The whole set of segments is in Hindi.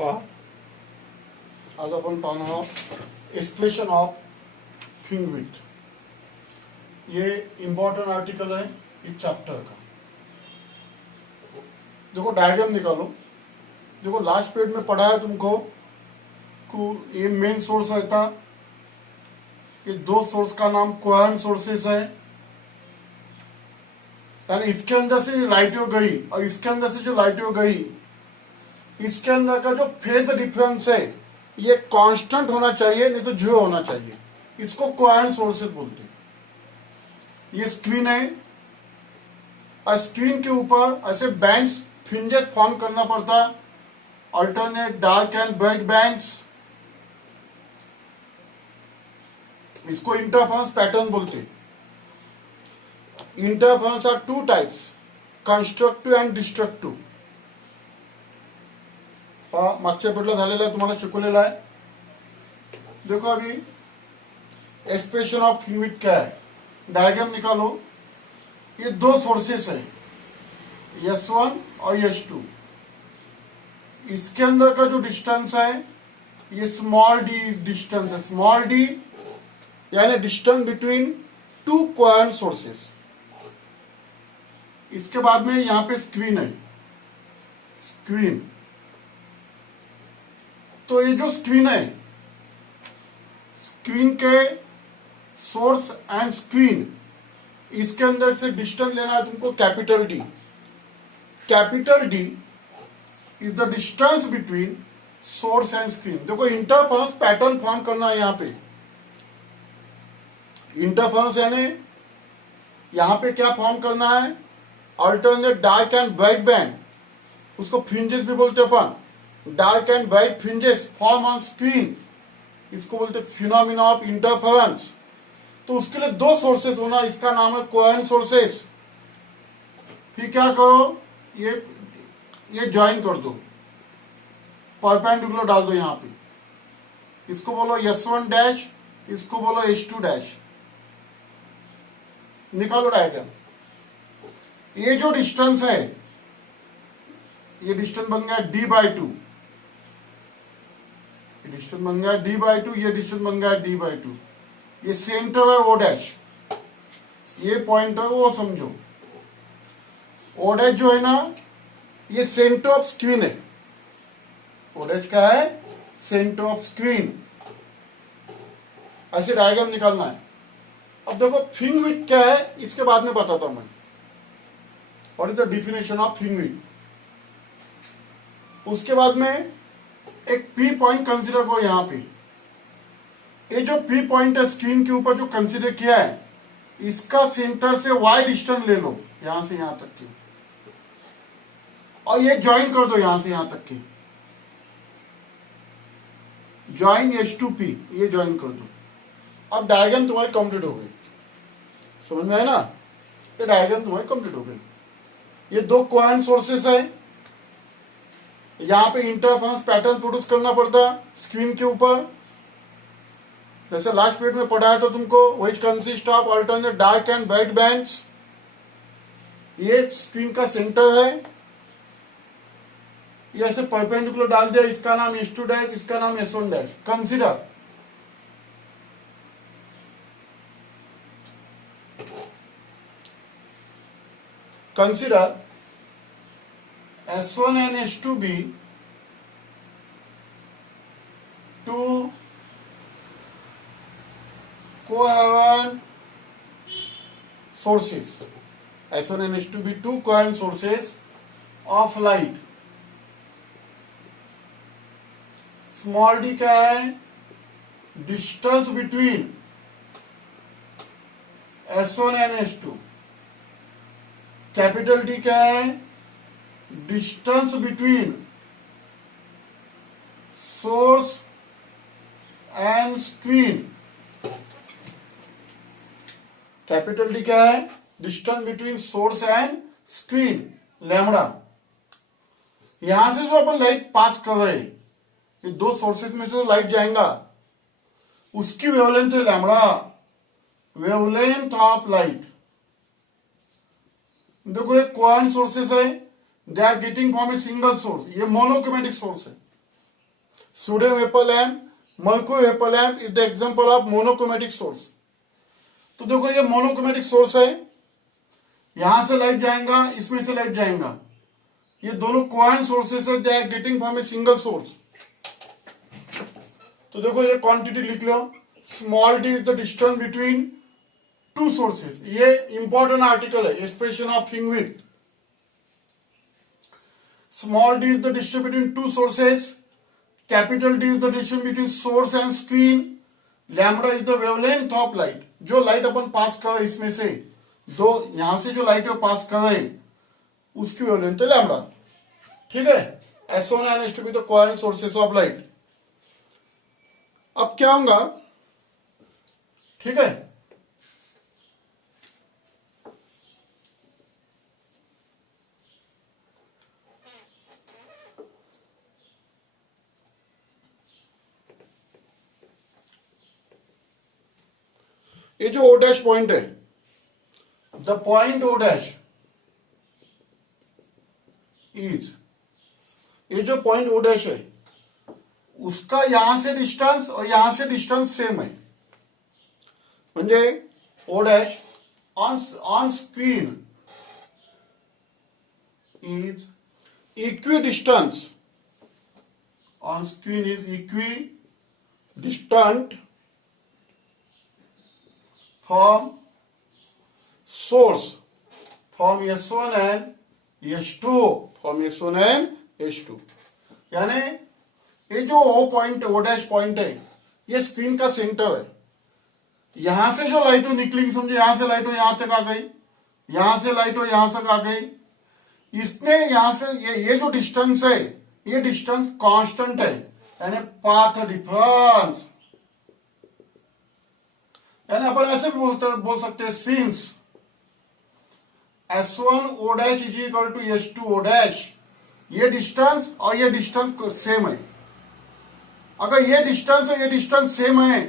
पहा, आज आपण पाहणार आहोत एक्सप्लेनेशन ऑफ फिंगविड्थ। ये इंपॉर्टेंट आर्टिकल है इस चैप्टर का। देखो डायग्राम निकालो। देखो लास्ट पेज में पढ़ा है तुमको ये मेन सोर्स है था, ये दो सोर्स का नाम कोहेरेंट सोर्सेस है, यानी इसके अंदर से लाइट गई और इसके अंदर से जो लाइट गई, इसके अंदर का जो फेज डिफरेंस है ये कांस्टेंट होना चाहिए, नहीं तो 0 होना चाहिए। इसको कोहेरेंट सोर्सेस बोलते हैं। ये स्क्रीन है और स्क्रीन के ऊपर ऐसे बैंड्स फ्रिंजेस फॉर्म करना पड़ता, alternate dark and bright bands. इसको इंटरफेरेंस पैटर्न बोलते हैं। Interference are two types, constructive and destructive. मागच्या पेटला झालेला आहे, तुम्हाला शिकवलेला आहे। देखो अभी एक्सप्रेशन ऑफ फिंगविड्थ क्या है, डायग्राम निकालो। ये दो सोर्सेस है, S1 और S2। इसके अंदर का जो डिस्टेंस है ये स्मॉल डी डिस्टेंस है। स्मॉल डी यानी distance between to coherent sources. इसके बाद में यहां पे स्क्रीन है, स्क्रीन। तो ये जो स्क्रीन है, स्क्रीन के सोर्स एंड स्क्रीन, इसके अंदर से डिस्टेंस लेना है तुमको capital D. Capital D is the distance between source and screen. देखो इंटरफेरेंस पैटर्न फॉर्म करना है यहां पे। इंटरफेरेंस यानी यहां पे क्या फॉर्म करना है, alternate dark and bright band, उसको फ्रिंजेस भी बोलते अपन। Dark and bright fringes form on screen, इसको बोलते फिनोमिना ऑफ इंटरफेरेंस। तो उसके लिए दो सोर्सेस होना, इसका नाम है कोहेरेंट सोर्सेस। फिर क्या करो, ये ज्वाइन कर दो, परपेंडिकुलर डाल दो यहां पे। इसको बोलो S1 डैश, इसको बोलो S2 डैश। निकालो डायग्राम। ये जो डिस्टेंस है, ये डिस्टेंस बन गया D/2। ये डिस्टेंस बन गया D/2, ये डिस्टेंस बन गया D/2। ये सेंटर है O डैश, ये पॉइंट है वो समझो। O डैश जो है ना, ये सेंटर ऑफ स्क्रीन है। O डैश क्या है, सेंटर ऑफ स्क्रीन। ऐसे डायग्राम निकालना है। अब देखो फिंगविड्थ क्या है, इसके बाद में बताता हूं मैं। What is the definition of fringe width. उसके बाद में एक P पॉइंट कंसीडर करो यहां पे। ये जो P पॉइंट है स्क्रीन के ऊपर जो कंसीडर किया है, इसका सेंटर से Y डिस्टेंस ले लो, यहां से यहां तक की, और ये ज्वाइन कर दो यहां से यहां तक की। ज्वाइन S2P, ये ज्वाइन कर दो। अब डायग्राम तुम्हारी कंप्लीट हो गई। समझ में आया ना, ये डायग्राम तुम्हारी कंप्लीट हो गई। ये दो कोहेरेंट सोर्सेस है, यहां पे इंटरफेरेंस पैटर्न प्रोड्यूस करना पड़ता स्क्रीन के ऊपर। जैसे लास्ट पेज में पढ़ा है तो तुमको, which consist of alternate dark and bright bands. ये स्क्रीन का सेंटर है, ये ऐसे परपेंडिकुलर डाल दिया। इसका नाम S2 डैश, इसका नाम S1 dash. Consider S1 and S2 be two coherent sources. S1 and S2 be two coherent sources of light. Small D क्या है, distance between S1 and S2। Capital D क्या है, distance between source and screen. Capital D क्या है, distance between source and screen, lambda. यहां से जो अपन लाइट पास कर रहे हैं, ये दो सोर्सेस में जो लाइट जाएगा उसकी वेवलेंथ है लैम्बडा, वेवलेंथ ऑफ लाइट। देखो ये कोहेरेंट सोर्सेस है, they are getting from a single source. ये मोनोक्रोमेटिक सोर्स है, sodium vapour lamp, mercury vapour lamp is the example of monochromatic source. तो देखो ये मोनोक्रोमेटिक सोर्स है, यहां से लाइट जाएगा, इसमें से लाइट जाएगा, ये दोनों कोहेरेंट सोर्सेस है, they are getting from a single source. तो देखो ये क्वांटिटी लिख लो, small D is the distance between two sources. ये इंपॉर्टेंट आर्टिकल है, एक्सप्रेशन ऑफ थिंग width. Small D is the distance between two sources, capital D is the distance between source and screen, lambda is the wavelength of light. जो लाइट अपन पास कर रहे इसमें से दो, यहां से जो लाइट पास कर रहे उसकी वेवलेंथ है लैम्बडा। ठीक है, S1 and S2 be the coherent sources of light. अब क्या होगा, ठीक है, ये जो O डैश पॉइंट है, the point O dash is, ये जो पॉइंट O डैश है उसका यहां से डिस्टेंस और यहां से डिस्टेंस सेम है। म्हणजे O dash on screen is equidistance, on screen is equidistant from source, from S1 and S2, from S1 and S2। यानी ये जो O point, O dash point है, ये स्क्रीन का सेंटर है। यहां से जो लाइट निकलेगी, समझो यहां से लाइट यहां तक आ गई, यहां से लाइट यहां तक आ गई, इसने यहां से ये जो डिस्टेंस है, ये डिस्टेंस कांस्टेंट है, यानी पाथ डिफरेंस। यानी अपन ऐसे भी बोल सकते हैं, since S1 O dash is equal to S2 O dash, ये डिस्टेंस और ये डिस्टेंस सेम है। अगर ये डिस्टेंस और ये डिस्टेंस सेम है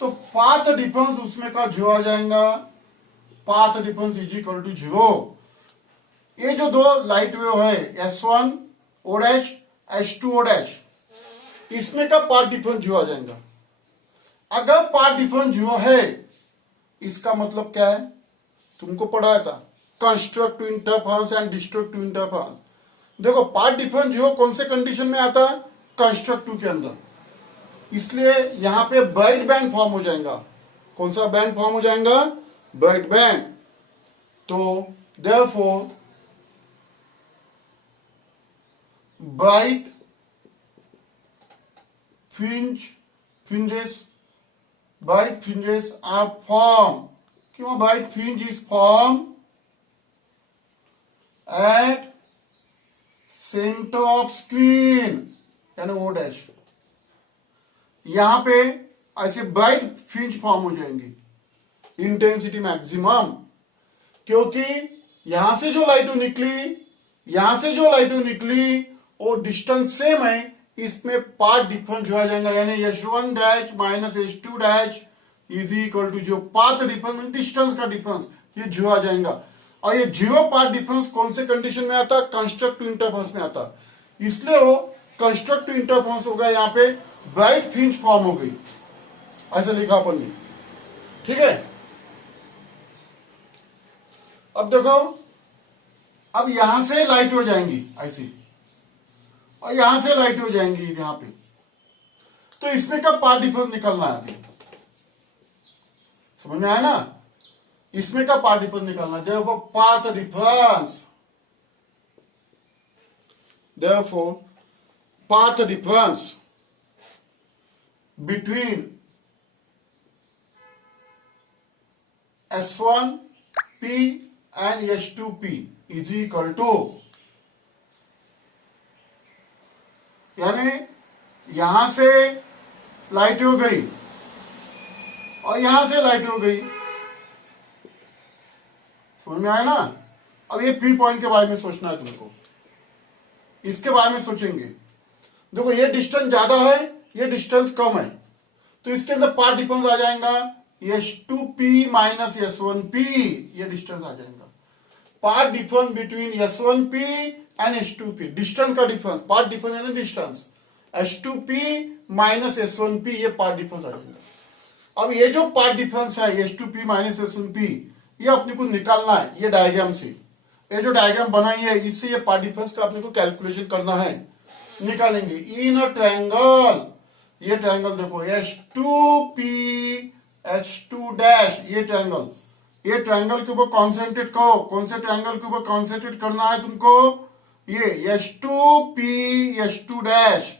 तो पाथ डिफरेंस उसमें का 0 आ जाएगा, path difference is equal to 0। ये जो दो लाइट वेव है S1 O dash, S2 O dash, इसमें का पाथ डिफरेंस 0 आ जाएगा। अगर पाथ डिफरेंस 0 है, इसका मतलब क्या है, तुमको पढ़ाया था constructive interference and destructive interference. देखो पाथ डिफरेंस 0 कौन से कंडीशन में आता है, कंस्ट्रक्टिव के अंदर, इसलिए यहां पे ब्राइट बैंड फॉर्म हो जाएगा। कौन सा बैंड फॉर्म हो जाएगा, ब्राइट बैंड। तो therefore bright bright fringes are formed, क्यों bright fringe is formed at center of screen, यानी O डैश। यहां पे ऐसे ब्राइट फ्रिंज फॉर्म हो जाएंगी, इंटेंसिटी मैक्सिमम, क्योंकि यहां से जो लाइट निकली, यहां से जो लाइट निकली वो डिस्टेंस सेम है, इसमें पाथ डिफरेंस आ जाएगा, यानी S1 dash minus S2 dash is equal to जो पाथ डिफरेंस, डिस्टेंस का डिफरेंस, ये 0 आ जाएगा। और ये 0 पाथ डिफरेंस कौन से कंडीशन में आता है, कंस्ट्रक्टिव इंटरफेरेंस में आता है। इसलिए वो कंस्ट्रक्टिव इंटरफेरेंस होगा, यहाँ पे ब्राइट फ्रिंज फॉर्म हो गई, ऐसा लिखा अपन ने। ठीक है, अब देखो, अब यहां से लाइट हो जाएंगी ऐसी, और यहां से लाइट हो जाएंगी यहां पे, तो इसमें का पाथ डिफरेंस निकलना है। अभी समझ में आया ना, इसमें का पाथ डिफरेंस निकलना, जब path difference, therefore path difference between S1P and S2P is equal to, यानी यहां से लाइट हो गई और यहां से लाइट हो गई, समझ में आया ना। अब ये P पॉइंट के बारे में सोचना है तुमको, इसके बारे में सोचेंगे। देखो ये डिस्टेंस ज्यादा है, ये डिस्टेंस कम है, तो इसके अंदर पाथ डिफरेंस आ जाएगा S2P माइनस S1P, ये डिस्टेंस आ जाएगा। Path difference between S1P and S2P, distance का डिफरेंस, पाथ डिफरेंस यानी डिस्टेंस, H2P माइनस S1P, ये पार्ट डिफरेंस आ जाएगा। अब ये जो पार्ट डिफरेंस है H2P माइनस S1P, ये अपने को निकालना है ये डायग्राम से। ये जो डायग्राम बनाई है इससे ये पार्ट डिफरेंस का अपने को कैलकुलेशन करना है, निकालेंगे। इन अ ट्रायंगल, ये ट्रायंगल देखो H2P H2 डैश, ये ट्रायंगल, ये ट्रायंगल के ऊपर कॉन्सेंट्रेट करो। कौन से ट्रायंगल के ऊपर कॉन्सेंट्रेट करना है तुमको? ये H2P H2 डैश,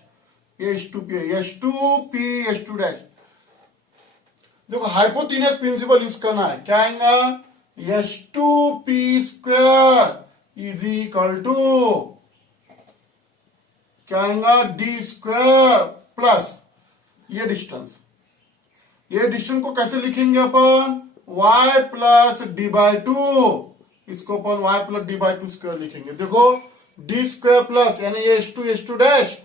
ये H2P H2P H2 डैश। देखो हाइपोटेन्यूस प्रिंसिपल यूज करना है, क्या आएगा? H2P square is equal to क्या आएगा? D स्क्वायर प्लस ये डिस्टेंस। ये डिस्टेंस को कैसे लिखेंगे अपन? y plus D by two, इसको अपन y plus D by two square लिखेंगे। देखो d स्क्वायर प्लस यानी ये H2 dash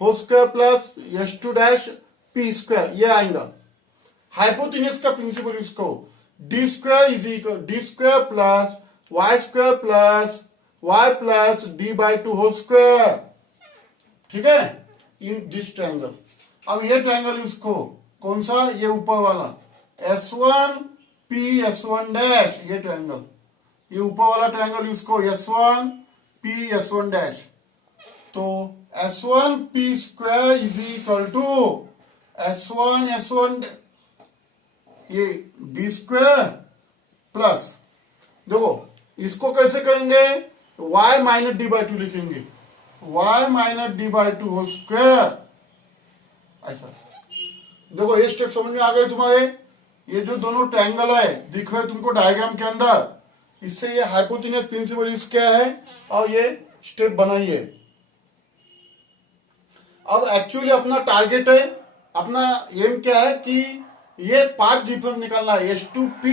whole square plus H2 dash P square, ये आएगा। हाइपोटेन्यूस का प्रिंसिपल यूज करो, d square is equal d square plus y square plus y plus D by two whole square, ठीक है, इन दिस ट्रायंगल। अब ये ट्रायंगल यूज करो, कौन सा? ये ऊपर वाला S1P S1 डैश, ये ट्रायंगल, ये ऊपर वाला ट्रायंगल यूज करो S1P S1 डैश। तो S1P square is equal to S1 S1 ये D स्क्वायर प्लस, देखो इसको कैसे करेंगे? y minus D by two लिखेंगे, y minus D by two whole square, ऐसा। देखो ये स्टेप समझ में आ गए तुम्हारे? ये जो दोनों ट्रायंगल है दिख रहे तुमको डायग्राम के अंदर, इससे ये हाइपोटेन्यूस प्रिंसिपल यूज किया है और ये स्टेप बनाई है। अब एक्चुअली अपना टारगेट है, अपना एम क्या है कि ये पार्ट डिफरेंस निकालना है H2P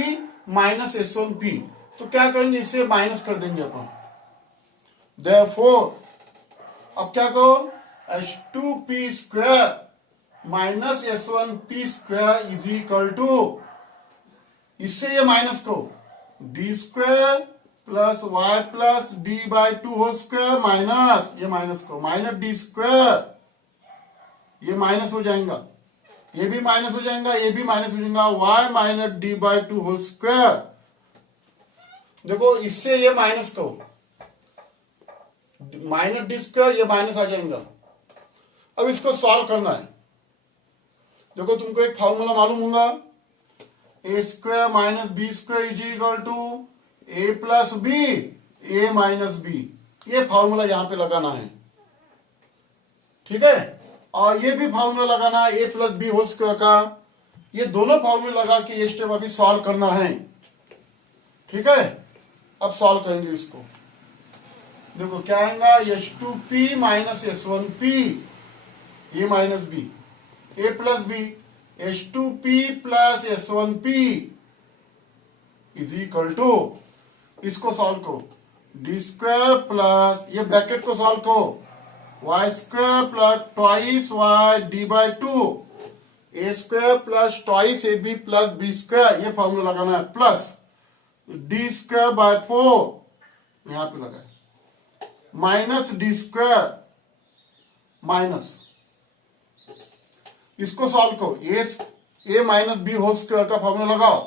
माइनस S1P। तो क्या करेंगे? इसे माइनस कर देंगे अपन। Therefore, अब क्या कहो? H2P square minus S1P square is equal to, इससे ये माइनस को D square plus y plus D by two whole square minus ये माइनस को माइनस D स्क्वायर, ये माइनस हो जाएगा, ये भी माइनस हो जाएगा, ये भी माइनस हो जाएगा, y minus D by two whole square. देखो इससे ये माइनस को माइनस D स्क्वायर, ये माइनस आ जाएगा। अब इसको सॉल्व करना है। देखो तुमको एक फॉर्मूला मालूम होगा, A square minus B square is equal to A plus B A minus B. ये फॉर्मूला यहां पे लगाना है, ठीक है। और ये भी फॉर्मूला लगाना है ए प्लस बी होल स्क्वायर का। ये दोनों फॉर्मूला लगा के ये स्टेप अभी सॉल्व करना है, ठीक है। अब सॉल्व करेंगे इसको। देखो क्या आएगा? H2P minus S1P, A minus B, A plus B, H2P plus S1P is equal to, इसको सॉल्व करो, D स्क्वायर प्लस ये ब्रैकेट को सॉल्व करो y square plus twice y D by two, A square plus twice A B plus B square, ये फॉर्मूला लगाना है, प्लस D स्क्वायर बाय 4 यहां पे लगाए, माइनस D स्क्वायर माइनस, इसको सॉल्व करो, ए माइनस बी होल स्क्वायर का फॉर्मूला लगाओ,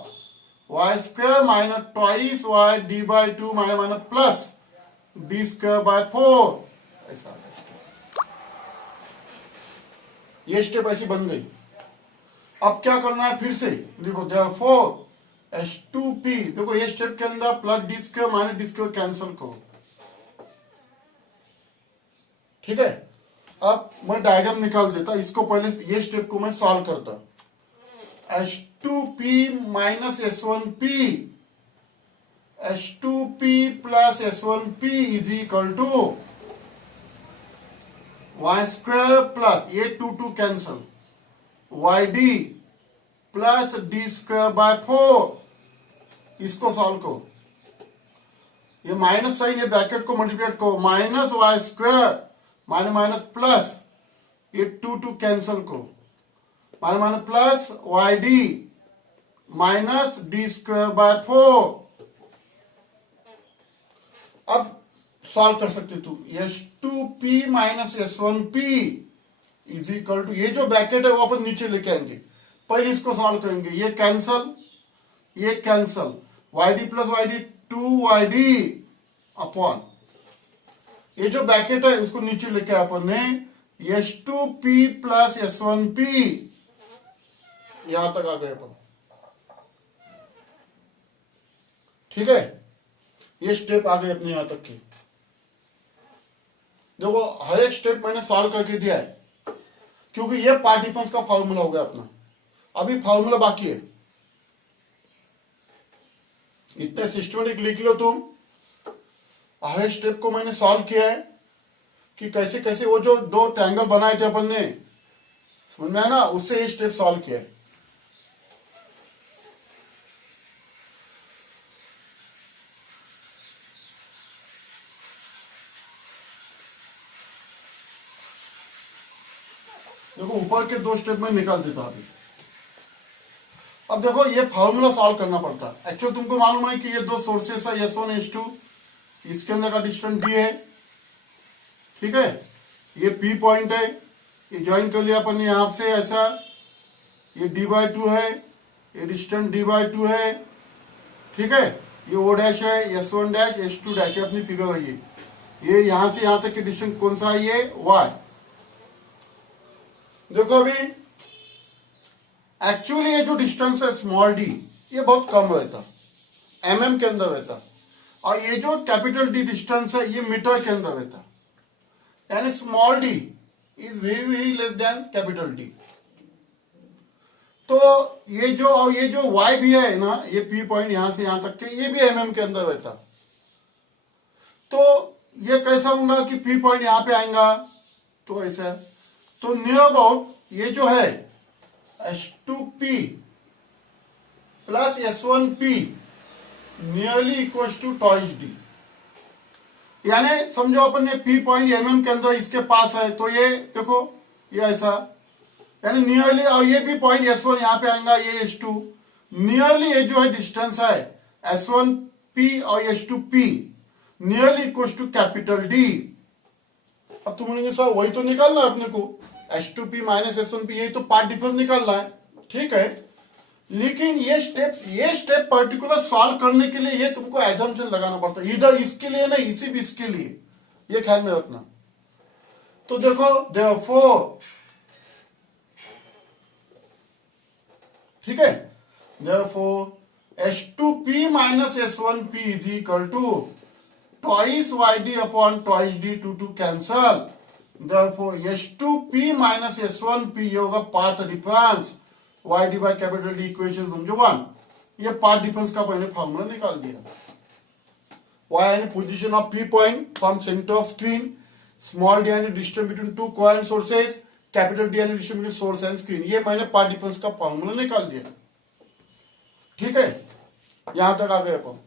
y square minus twice y D by to minus minus plus D square by 4, ऐसा ये स्टेप ऐसी बन गई। अब क्या करना है? फिर से देखो, therefore H2P, देखो ये स्टेप के अंदर plus D square minus D square cancel करो, ठीक है। अब मैं डायग्राम निकाल देता, इसको पहले ये स्टेप को मैं सॉल्व करता। H2P minus S1P, H2P plus S1P is equal to y square plus ये 2 cancel YD plus D square by 4, इसको सॉल्व करो, ये माइनस साइन ये ब्रैकेट को मल्टीप्लाई करो, minus y square minus minus plus ये 2 कैंसल को minus minus plus YD minus D square by 4। अब सॉल्व कर सकते तू, H2P minus S1P is equal to, ये जो ब्रैकेट है वो अपन नीचे लेके आएंगे, पहले इसको सॉल्व करेंगे, ये कैंसल, ये cancel, Y D plus Y D 2YD upon, ये जो ब्रैकेट है उसको नीचे लेके आया अपन ने, S2P प्लस S1P, यहां तक आ गए अपन। ठीक है, ये स्टेप आ गए अपने यहां तक की। देखो हर एक स्टेप मैंने सॉल्व करके दिया है, क्योंकि ये पार्ट डिफरेंस का फॉर्मूला हो गया अपना। अभी फॉर्मूला बाकी है, इतने सिस्टमेटिक लिख लो तुम। हर एक स्टेप को मैंने सॉल्व किया है कि कैसे कैसे वो जो दो ट्रायंगल बनाए थे अपन ने, समझ में आया ना, उससे ये स्टेप सॉल्व किया है। देखो ऊपर के दो स्टेप में निकाल देता अभी। अब देखो ये फॉर्मूला सॉल्व करना पड़ता है। एक्चुअली तुमको मालूम है कि ये दो सोर्सेस है S1 S2, इसके अंदर का डिस्टेंस D है। ठीक है, ये P पॉइंट है, ये ज्वाइन कर लिया अपन ने यहां से ऐसा, ये D/2 है, ये डिस्टेंस D/2 है। ठीक है, ये O डैश है, S1 डैश S2 डैश, ये अपनी फिगर है। ये यहां से यहां तक की डिस्टेंस कौन सा है, ये Y। देखो अभी एक्चुअली ये जो डिस्टेंस है स्मॉल d, ये बहुत कम रहता, mm के अंदर रहता, और ये जो कैपिटल D डिस्टेंस है ये मीटर के अंदर रहता, यानी small d is very very less than capital D। तो ये जो और ये जो y भी है ना, ये P पॉइंट यहां से यहां तक के, ये भी mm के अंदर रहता। तो ये कैसा होगा कि P पॉइंट यहां पे आएगा, तो ऐसा, तो नियर अबाउट ये जो है S2P plus S1P nearly equal to twice D। यानी समझो अपन ने P पॉइंट mm के अंदर इसके पास है, तो ये देखो ये ऐसा, यानी नियरली, और ये भी पॉइंट S1 यहां पे आएगा, ये S2, नियरली ये जो है डिस्टेंस है S1P और S2P nearly equal to capital D। अब तुम बोलेंगे सर वही तो निकालना है अपने को, S2P माइनस S1P, यही तो पार्ट डिफरेंस निकालना है। ठीक है, लेकिन ये स्टेप पर्टिकुलर सॉल्व करने के लिए ये तुमको एजम्पशन लगाना पड़ता है, इधर इसके लिए नहीं, इसी भी इसके लिए, ये ख्याल में रखना। तो देखो therefore, ठीक है, therefore S2P minus S1P is equal to twice YD upon twice D, two cancel. Therefore S2P minus S1P ये होगा path difference, YD by capital D equation समझो 1। ये पाथ डिफरेंस का मैंने फॉर्मूला निकाल दिया। Y यानी position of P point from centre of screen, small d यानी distance between to coherent sources, capital D यानी distance between source and screen. ये मैंने पाथ डिफरेंस का फॉर्मूला निकाल दिया। ठीक है, यहां तक आ गए अपन।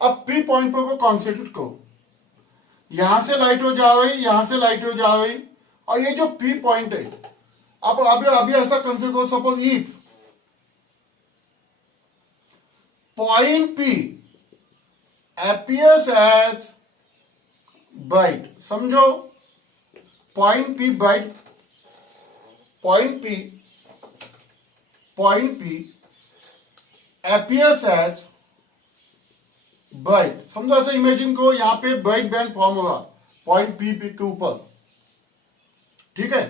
अब P पॉइंट पर कॉन्सेंट्रेट करो, यहां से लाइट हो जा रही, यहां से लाइट हो जा रही, और ये जो P पॉइंट है, अब अभी ऐसा कंसिडर करो, suppose if point P appears as bright, समझो point P bright, point P appears as bright, समझो ऐसे इमेजिन को, यहां पे ब्राइट बैंड फॉर्म होगा पॉइंट P के ऊपर। ठीक है,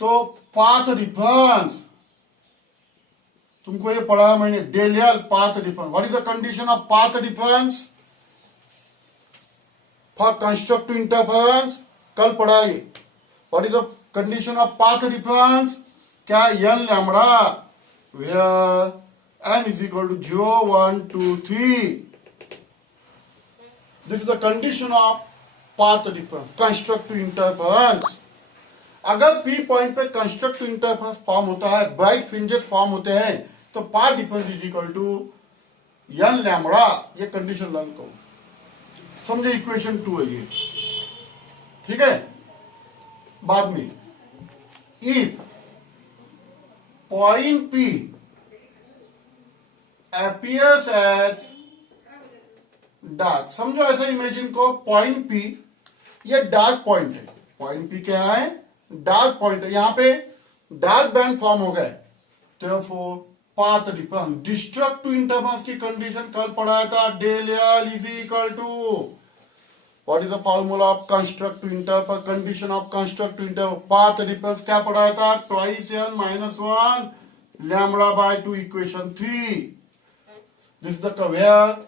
तो पाथ डिफरेंस तुमको ये पढ़ा मैंने, डेलियल path difference. What is the condition of path difference for constructive interference, कल पढ़ा ये। What is the condition of path difference, क्या n lambda where n is equal to 0 1 2 3। This is the condition of path difference, constructive interference. अगर P पॉइंट पे कंस्ट्रक्टिव इंटरफेरेंस फॉर्म होता है, ब्राइट फ्रिंजेस फॉर्म होते हैं, तो path difference is equal to n lambda, ये कंडीशन लर्न करो, समझे, इक्वेशन 2 है ये। ठीक है, बाद में if point P appears as dark, समझो ऐसा इमेजिन को, पॉइंट P ये डार्क पॉइंट है, पॉइंट P क्या है, डार्क पॉइंट है, यहां पे डार्क बैंड फॉर्म हो गए, therefore path difference. Destructive interference की कंडीशन कल पढ़ाया था, del L is equal to what is the formula of constructive interference, condition of constructive interference, path difference क्या पढ़ाया था, twice N minus 1 lambda by 2 equation 3। This is the where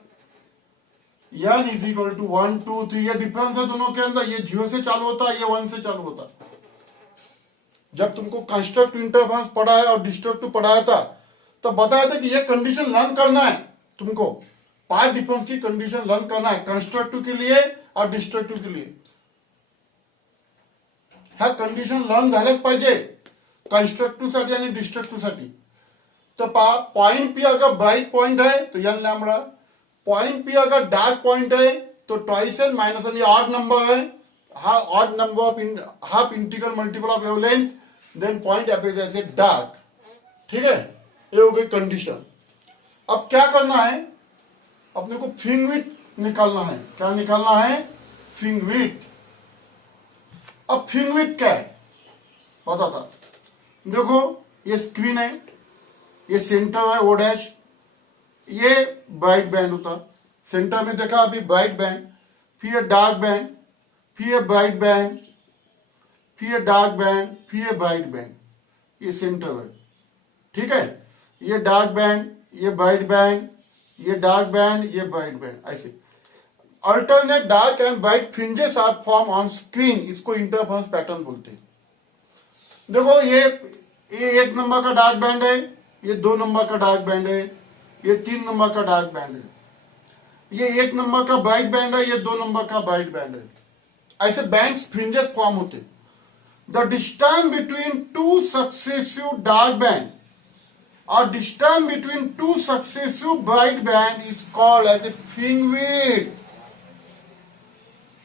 n is equal to 1 2 3, ये डिफरेंस है दोनों के अंदर, ये 0 से चालू होता है, ये 1 से चालू होता है। जब तुमको कंस्ट्रक्टिव इंटरफेरेंस पढ़ा है और डिस्ट्रक्टिव पढ़ाया था तब बताया था कि ये कंडीशन लर्न करना है तुमको, पाथ डिफरेंस की कंडीशन लर्न करना है कंस्ट्रक्टिव के लिए और डिस्ट्रक्टिव के लिए। ह्या कंडिशन लर्न झाल्याच पाहिजे कंस्ट्रक्टिव्ह साठी आणि डिस्ट्रक्टिव्ह साठी। तर पहा, पॉइंट पी अगर ब्राइट पॉइंट है तो एन लैम्बडा, पॉइंट पी अगर डार्क पॉइंट है तो ट्वाइस एन माइनस एन, ये ऑड नंबर है, odd number of half integral multiple of wavelength, then point appears as a dark. ठीक है, ये हो गई कंडीशन। अब क्या करना है, अपने को फ्रिंज विड्थ निकालना है। क्या निकालना है, फ्रिंज विड्थ। अब फ्रिंज विड्थ क्या है पता था, देखो ये स्क्रीन है, ये सेंटर है ओ डैश, ये ब्राइट बैंड होता, सेंटर में देखा अभी ब्राइट बैंड, फिर डार्क बैंड, फिर ब्राइट बैंड, फिर डार्क बैंड, फिर ब्राइट बैंड, ये सेंटर है। ठीक है, ये डार्क बैंड, ये ब्राइट बैंड, ये डार्क बैंड, ये ब्राइट बैंड, ऐसे alternate dark and bright fringes are form on screen, इसको इंटरफेरेंस पैटर्न बोलते हैं। देखो ये 1 नंबर का डार्क बैंड है, ये 2 नंबर का डार्क बैंड है, ये 3 नंबर का डार्क बैंड है, ये 1 नंबर का ब्राइट बैंड है, ये 2 नंबर का ब्राइट बैंड है। ऐसे बैंड्स फ्रिंजेस फॉर्म होते। The distance between 2 successive dark band or distance between 2 successive bright band is called as a fringe width.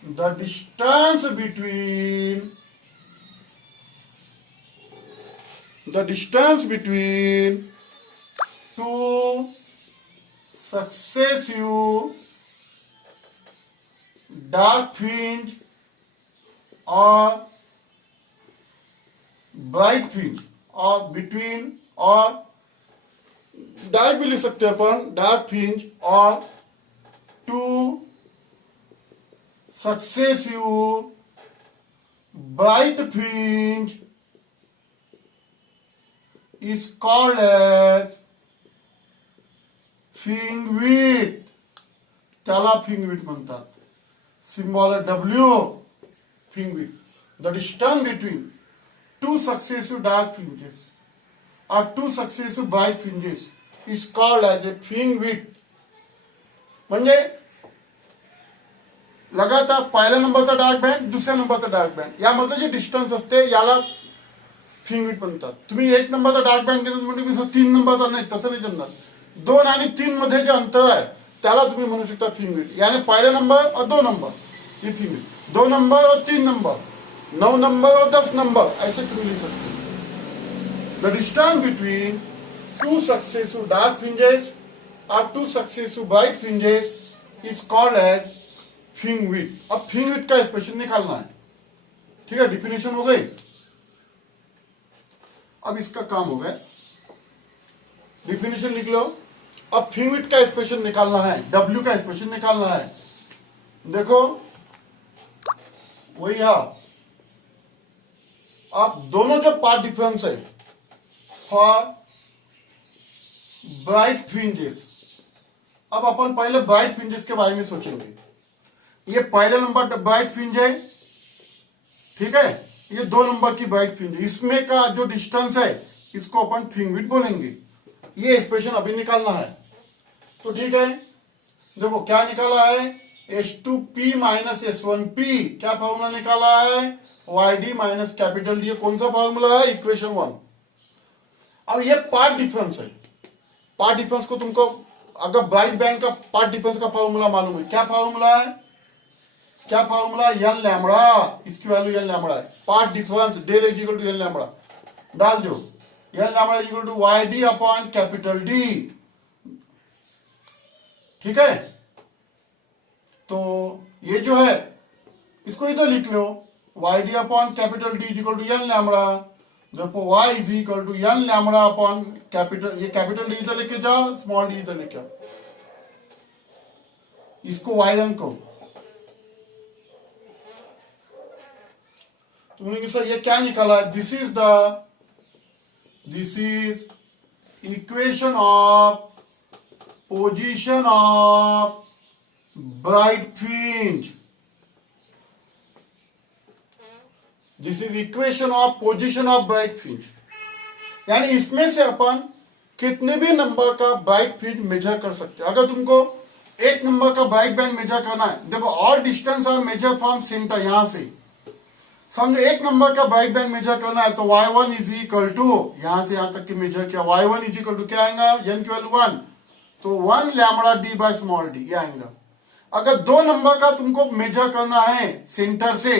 The distance between 2 successive dark fringe or bright fringe or between or dark भी लिख सकते हैं अपन, डार्क फ्रिंज और 2 successive bright fringe is called as fringe width, त्याला फ्रिंज विड्थ म्हणतात। सिंबल आहे W, fringe width. The distance between 2 successive dark fringes or 2 successive bright fringes is called as a fringe width। म्हणजे लगातार पहिल्या नंबरचा डार्क बँड, दुसऱ्या नंबरचा डार्क बँड, यामधलं जे डिस्टन्स असते याला फ्रिंज विड्थ म्हणतात। तुम्ही 1 नंबरचा डार्क बँड घेतला म्हणजे मी 3 नंबरचा नाही, तसं नाही जमणार। 2 आणि 3 मध्ये जे अंतर आहे त्याला तुम्ही म्हणू शकता फ्रिंज विड्थ, यानी पहिला नंबर और 2 नंबर, ये फ्रिंज विड्थ। 2 नंबर और 3 नंबर, 9 नंबर और 10 नंबर, ऐसे तुम्ही लिख सकते हो। The distance between 2 successive dark fringes or 2 successive bright fringes is called as fringe width। अब fringe width का एक्सप्रेशन निकालना है। ठीक है, डिफिनेशन हो गई। अब इसका काम हो गया, डिफिनेशन लिख लो। अब fringe width का एक्सप्रेशन निकालना है, W का एक्सप्रेशन निकालना है। देखो वही है, अब दोनों जो पाथ डिफरेंस है फॉर ब्राइट फ्रिंजेस, अब अपन पहले ब्राइट फ्रिंजेस के बारे में सोचेंगे। ये पहले नंबर ब्राइट फ्रिंज है, ठीक है, ये 2 नंबर की ब्राइट फ्रिंज है, इसमें का जो डिस्टेंस है इसको अपन फ्रिंज विड्थ बोलेंगे। ये एक्सप्रेशन अभी निकालना है, तो ठीक है। देखो क्या निकाला है, H2P माइनस S1P, क्या फॉर्मूला निकाला है, YD माइनस कैपिटल D, कौन सा फॉर्मूला है, इक्वेशन 1। अब ये पार्ट डिफरेंस है, पार्ट डिफरेंस को तुमको अगर ब्राइट बैंड का पार्ट डिफरेंस का फॉर्मूला मालूम है, क्या फॉर्मूला है, क्या फॉर्मूला, एन लैम्बडा, इसकी वैल्यू एन लैम्बडा है। Path difference del is equal to N lambda डाल दो, N lambda is equal to YD upon capital D। ठीक है, तो ये जो है इसको इधर लिख लो, Y D upon capital D is equal to N lambda. देखो y is equal to N lambda upon capital, ये कैपिटल डी इधर लेके जाओ, स्मॉल डी इधर लेके आओ, इसको वाई एन को। तुमने सर ये क्या निकाला है? This is equation of position of bright fringe. This is equation of position of bright fringe, यानी इसमें से अपन कितने भी नंबर का ब्राइट फ्रिंज मेजर कर सकते हैं। अगर तुमको एक नंबर का ब्राइट बैंड मेजर करना है, देखो all distance are measure from centre, यहां से समझो एक नंबर का ब्राइट बैंड मेजर करना है तो y1 इज इक्वल टू, यहां से यहां तक की मेजर किया, y1 इज इक्वल टू क्या आएगा, n की वैल्यू 1, तो 1 lambda D by small D, ये आएगा। अगर दो नंबर का तुमको मेजर करना है सेंटर से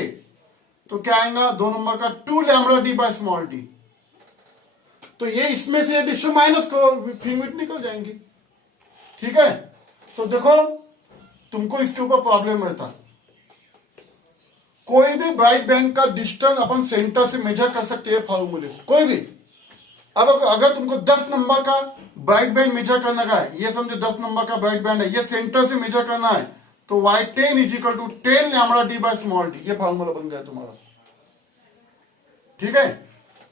तो क्या आएगा, दो नंबर का 2 lambda D by small D. तो ये इसमें से एडिशन माइनस करो, फिंगरप्रिंट निकल जाएंगे। ठीक है, तो देखो तुमको इसके ऊपर प्रॉब्लम रहता, कोई भी ब्राइट बैंड का डिस्टेंस अपन सेंटर से मेजर कर सकते हैं फॉर्मूले से, कोई भी। अब अगर तुमको 10 नंबर का ब्राइट बैंड मेजर करना का है, ये समझो 10 नंबर का ब्राइट बैंड है, ये सेंटर से मेजर करना है, तो y10 is equal to 10 lambda D by small D, ये फॉर्मूला बन गया तुम्हारा। ठीक है,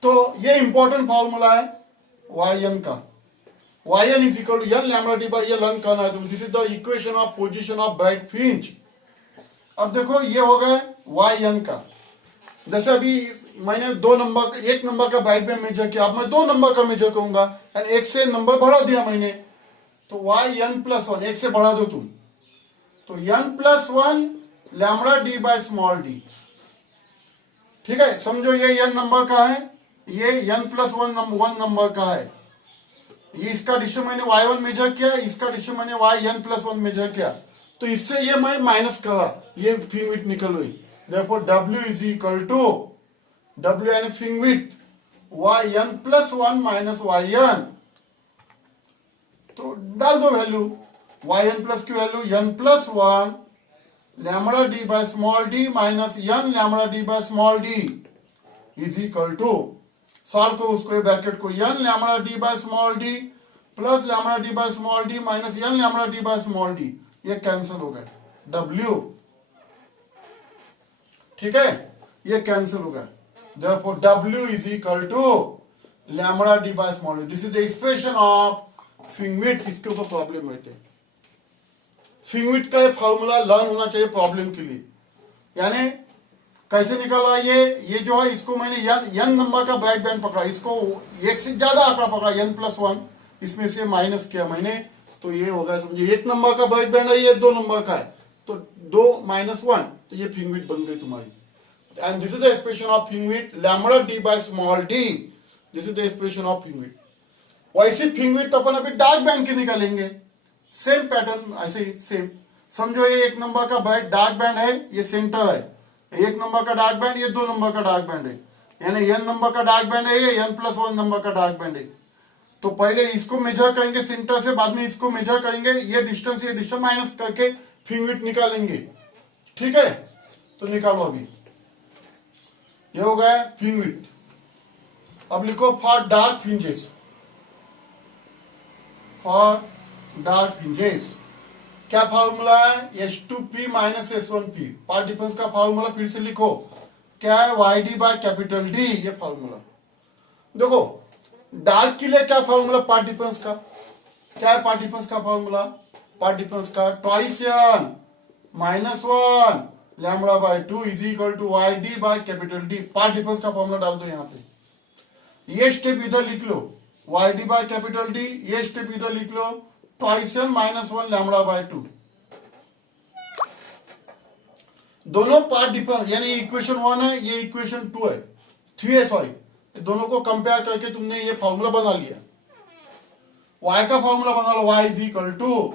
तो ये इंपॉर्टेंट फॉर्मूला है yn का, yn is equal to n lambda D by, ये लर्न करना है। This is the equation of position of bright fringe. अब देखो ये हो गया yn का, जैसे अभी मैंने दो नंबर, एक नंबर का ब्राइट बैंड मेजर किया, अब मैं दो नंबर का मेजर करूंगा, एंड एक से नंबर बढ़ा दिया मैंने, तो yn प्लस 1, एक से बढ़ा दो तुम, तो n plus 1 lambda D by small D. ठीक है, समझो ये n नंबर का है, ये n प्लस 1 नंबर का है, ये इसका डिस्टेंस मैंने y1 मेजर किया, इसका डिस्टेंस मैंने yn प्लस 1 मेजर किया, तो इससे ये मैं माइनस करा, ये फिंगविड्थ निकल गई। Therefore W is equal to, W यानी fringe width yn plus 1 minus yn, तो डाल दो वैल्यू, yn प्लस की value n plus 1 lambda D by small D minus n lambda D by small D is equal to, solve करो उसको, ब्रैकेट को, n lambda D by small D plus lambda D by small D minus n lambda D by small D, ये कैंसिल हो गया W। ठीक है, ये कैंसिल हो गया। Therefore W is equal to lambda D by small D. This is the expression of fringe width. इसके ऊपर प्रॉब्लम रहते हैं, फिंगविड्थ का ये फॉर्मूला लर्न होना चाहिए प्रॉब्लम के लिए। यानी कैसे निकाला ये जो है, इसको मैंने n नंबर का ब्राइट बैंड पकड़ा, इसको एक से ज्यादा आंकड़ा पकड़ा, n प्लस 1, इसमें से माइनस किया मैंने, तो ये होगा, समझिए एक नंबर का ब्राइट बैंड है, ये दो नंबर का है, तो 2 माइनस 1, तो ये फिंगविड्थ बन गई तुम्हारी। And this is the expression of fringe width lambda D by small D, this is the expression of fringe width. वैसे फिंगविड्थ अपन अभी डार्क बैंड के निकालेंगे, सेम पैटर्न, ऐसे ही सेम। समझो ये एक नंबर का डार्क बैंड है, ये सेंटर है, एक नंबर का डार्क बैंड, ये दो नंबर का डार्क बैंड है, यानी n नंबर का डार्क बैंड है, ये n प्लस 1 नंबर का डार्क बैंड है। तो पहले इसको मेजर करेंगे सेंटर से, बाद में इसको मेजर करेंगे, ये डिस्टेंस माइनस करके फिंगविड्थ निकालेंगे। ठीक है, तो निकालो अभी, ये हो गया फिंगविड्थ। अब लिखो for dark fringes, for dark fringes क्या फॉर्मूला है, H2P minus S1P। Path difference का फॉर्मूला फिर से लिखो, क्या है, YD बाय कैपिटल D, ये फॉर्मूला। देखो डार्क के लिए क्या फॉर्मूला पार्ट डिफरेंस का, क्या है पार्ट डिफरेंस का फॉर्मूला, पार्ट डिफरेंस का twice n minus 1 lambda by 2 is equal to YD by capital D। Path difference का फॉर्मूला डाल दो यहाँ पे, ये स्टेप इधर लिख लो, YD बाय कैपिटल D, ये स्टेप इधर लिख लो, twice n minus 1 lambda by 2। दोनों पार्ट डिफरेंस, यानी इक्वेशन 1 है, ये इक्वेशन 2 है, 3 है सॉरी, दोनों को कंपेयर करके तुमने ये फॉर्मूला बना लिया। y का फॉर्मूला बना लो, y is equal to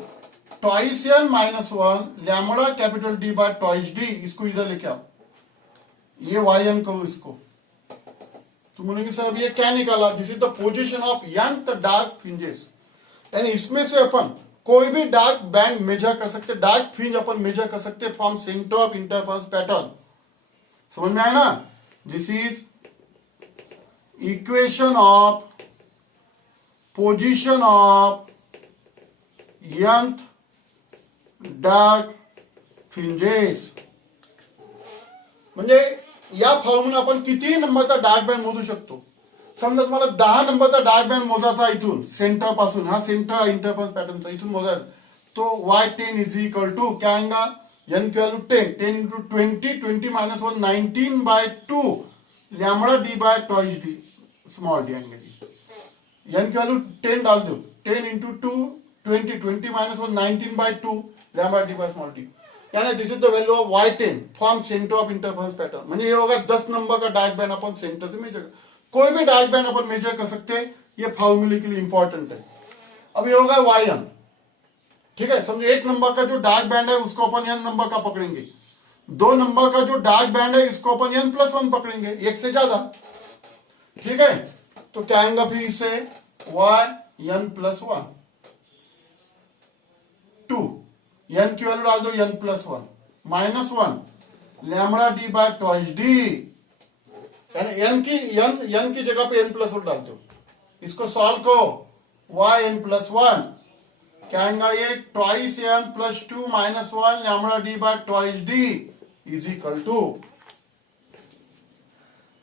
twice n minus 1 lambda capital D by twice D, इसको इधर लेके आओ, ये yn करो इसको। तुम बोलेंगे सर अब ये क्या निकाला, this is the position of n the dark fringes, यानी इसमें से अपन कोई भी डार्क बैंड मेजर कर सकते, डार्क फ्रिंज अपन मेजर कर सकते from centre of interference pattern. समझ में आया ना? This is equation of position of nth dark fringes. म्हणजे या फॉर्म्युला आपण किती नंबरचा डार्क बँड मोजू शकतो. समजा तुम्हाला 10 नंबरचा डार्क बँड मोजायचा इथून सेंटर पासून, हा सेंटर इंटरफरन्स पॅटर्नचा इथून मोजायचा, तो y10 इज इक्वल टू क्या आएगा, n की value 10 into 20 minus 1 19/2 lambda D by twice D small D आएंगे. n की वैल्यू 10 डाल दो, 10 into 2 20 minus 1 19/2 lambda D by small D. यानी this is the value of y10 from centre of interference pattern. म्हणजे ये होगा 10 नंबर का डार्क बैंड अपन सेंटर से मेजर, कोई भी डार्क बैंड अपन मेजर कर सकते हैं. ये फॉर्मूले के लिए इंपॉर्टेंट है. अब ये होगा yn. ठीक है, समझो 1 नंबर का जो डार्क बैंड है उसको अपन n नंबर का पकड़ेंगे. 2 नंबर का जो डार्क बैंड है इसको अपन n+1 पकड़ेंगे, एक से ज्यादा. ठीक है, तो क्या आएगा फिर इससे yn+1 2, n की वैल्यू डाल दो n+1 -1 lambda D by twice D. n की जगह पे n+1 डाल दो. इसको सॉल्व करो yn+1 क्या आएगा, ये twice n+2 -1 lambda D by twice D is equal to,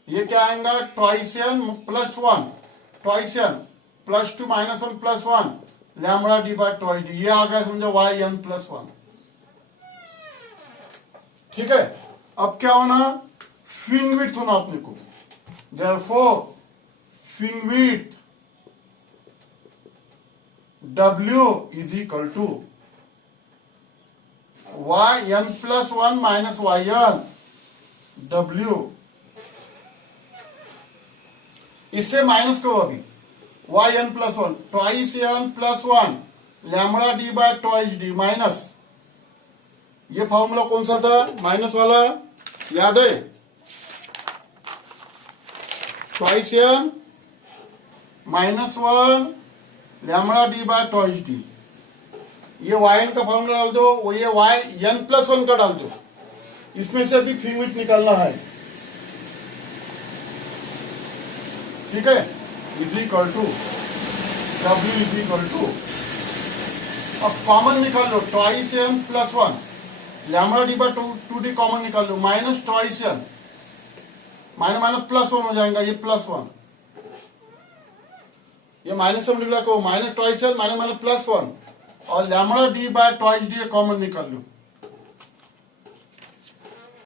ये क्या आएगा, twice n+1 twice n+2 -1 +1 lambda D by twice D. ये आ गया समझो yn+1. ठीक है, अब क्या होना, फ्रिंज विड्थ होना अपने को. Therefore fringe width W is equal to yn+1 minus yn W. इससे माइनस करो अभी, yn+1 twice n+1 lambda D by twice D minus, ये फॉर्मूला कौन सा था, माइनस वाला, याद है, twice n -1 lambda D by twice D. ये yn का फॉर्मूला डाल दो, वो ये yn+1 का डाल दो. इसमें से अभी फ्रिंज विड्थ निकालना है. ठीक है, is equal to W is equal to, अब कॉमन निकाल लो, twice n+1 lambda D by 2d common निकाल लो, minus twice n minus minus +1 हो जाएगा, ये +1, ये माइनस से मल्टीप्लाई करो, minus twice n minus minus +1 और lambda D by twice D common निकाल लो.